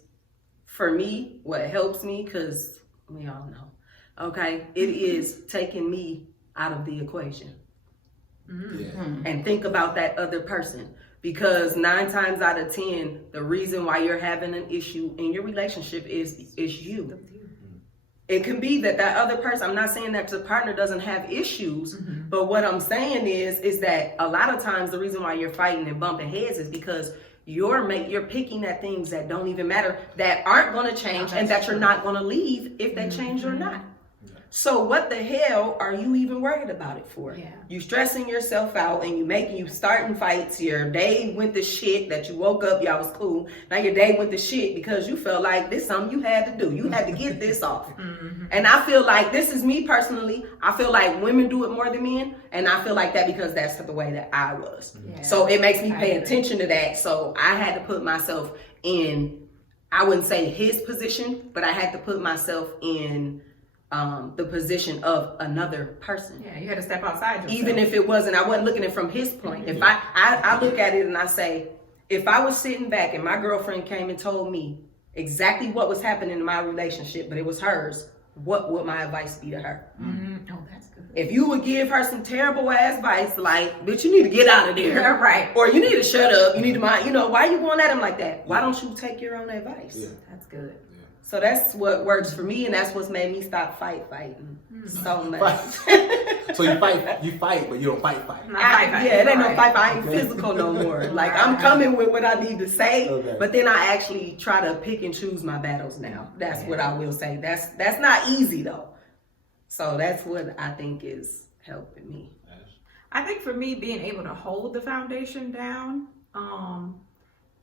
for me, what helps me, because we all know, okay, it is taking me out of the equation. And think about that other person, because 9 times out of 10, the reason why you're having an issue in your relationship is you. It can be that other person, I'm not saying that the partner doesn't have issues, but what I'm saying is that a lot of times the reason why you're fighting and bumping heads is because you're picking at things that don't even matter, that aren't going to change, and that you're not going to leave if they change or not. So what the hell are you even worried about it for? Yeah. You stressing yourself out, and you starting fights. Your day went to shit that you woke up, y'all was cool. Now your day went to shit because you felt like this is something you had to do. You had to get this off. And I feel like, this is me personally, I feel like women do it more than men. And I feel like that because that's the way that I was. Yeah. So it makes me pay attention to that. So I had to put myself in, I wouldn't say his position, but I had to put myself in the position of another person. Yeah, you had to step outside yourself. Even if I wasn't looking at it from his point. If I look at it and I say, if I was sitting back and my girlfriend came and told me exactly what was happening in my relationship, but it was hers, what would my advice be to her? Oh, that's good. If you would give her some terrible ass advice, like, bitch, you need to get out of there. Right. Or you need to shut up. You need to mind, why are you going at him like that? Why don't you take your own advice? Yeah. That's good. So that's what works for me, and that's what's made me stop fighting so much. So you fight, but you don't fight. It ain't no fight. I ain't physical no more. Like, I'm coming with what I need to say, but then I actually try to pick and choose my battles now. That's what I will say. That's not easy though. So that's what I think is helping me. I think for me, being able to hold the foundation down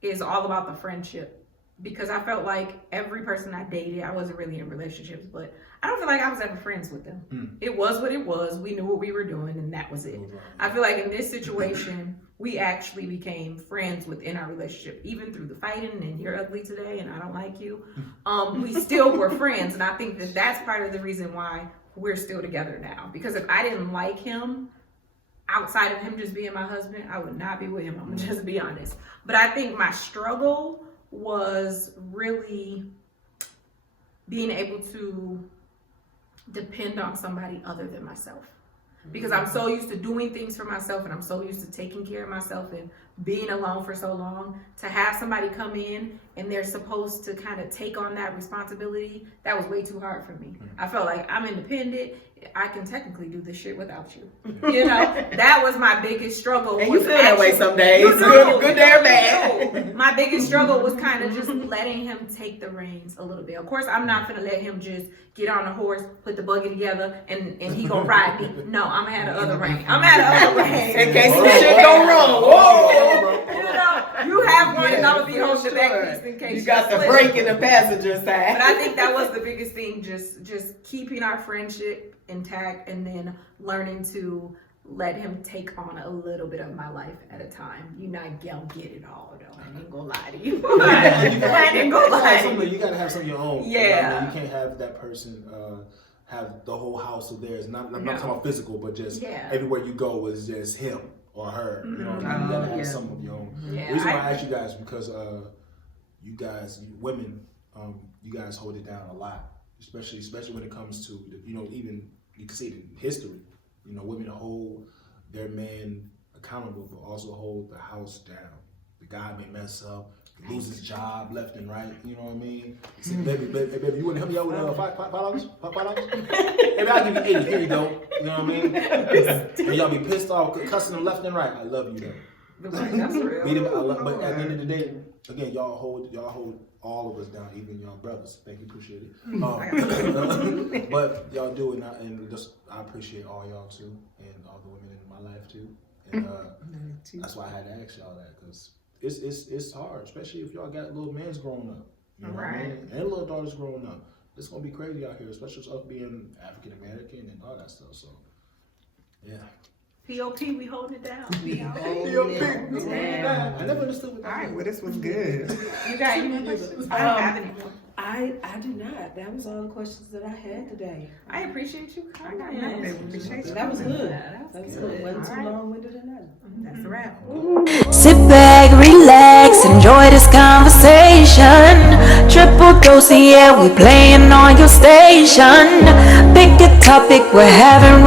is all about the friendship. Because I felt like every person I dated, I wasn't really in relationships, but I don't feel like I was ever friends with them. It was what it was. We knew what we were doing, and that was it. I feel like in this situation, we actually became friends within our relationship, even through the fighting and you're ugly today and I don't like you. We still were friends, and I think that that's part of the reason why we're still together now. Because if I didn't like him, outside of him just being my husband, I would not be with him. I'm gonna just be honest. But I think my struggle was really being able to depend on somebody other than myself. Because I'm so used to doing things for myself, and I'm so used to taking care of myself and being alone for so long, to have somebody come in and they're supposed to kind of take on that responsibility, that was way too hard for me. I felt like I'm independent. I can technically do this shit without you. That was my biggest struggle. And you feel that way some days. Good day or bad. My biggest struggle was kind of just letting him take the reins a little bit. Of course, I'm not gonna let him just get on a horse, put the buggy together, and he gonna ride me. No, I'm gonna have the other rein. In case some shit go wrong. Whoa. You have one, and I'm gonna be holding the back piece in case you got the brake in the passenger side. But I think that was the biggest thing, just keeping our friendship intact, and then learning to let him take on a little bit of my life at a time. You're not gonna get it all, though. I ain't gonna lie to you. I ain't gonna lie. You gotta have some of your own. Yeah. You can't have that person have the whole house of theirs. Not talking about physical, but just everywhere you go is just him or her. You know what I mean? You gotta have some of your own. Yeah, the reason why I ask you guys because you guys, women, you guys hold it down a lot, especially when it comes to even you can see it in history. Women hold their man accountable, but also hold the house down. The guy may mess up, lose his job left and right. You know what I mean? Say, baby, you want to help me out with $5? Maybe I'll give you 80. Here you go. You know what I mean? And y'all be pissed off, cussing them left and right. I love you though. That's real. But at the end of the day, again, y'all hold all of us down, even y'all brothers. Thank you, appreciate it. But y'all do it, and I appreciate all y'all too, and all the women in my life too. And that's why I had to ask y'all that, because it's hard, especially if y'all got little mans growing up, you know what I mean? And little daughters growing up. It's gonna be crazy out here, especially us being African American and all that stuff. So, yeah. POP, we holding it down. I never understood what that All right, well, this was good. You got any more questions? I don't have any more. I do not. That was all the questions that I had today. I appreciate you coming. That was good. That was good. Wasn't too long-winded or nothing. That's a wrap. Sit back, relax, enjoy this conversation. Triple dose, yeah, we playing on your station. Pick a topic, we're having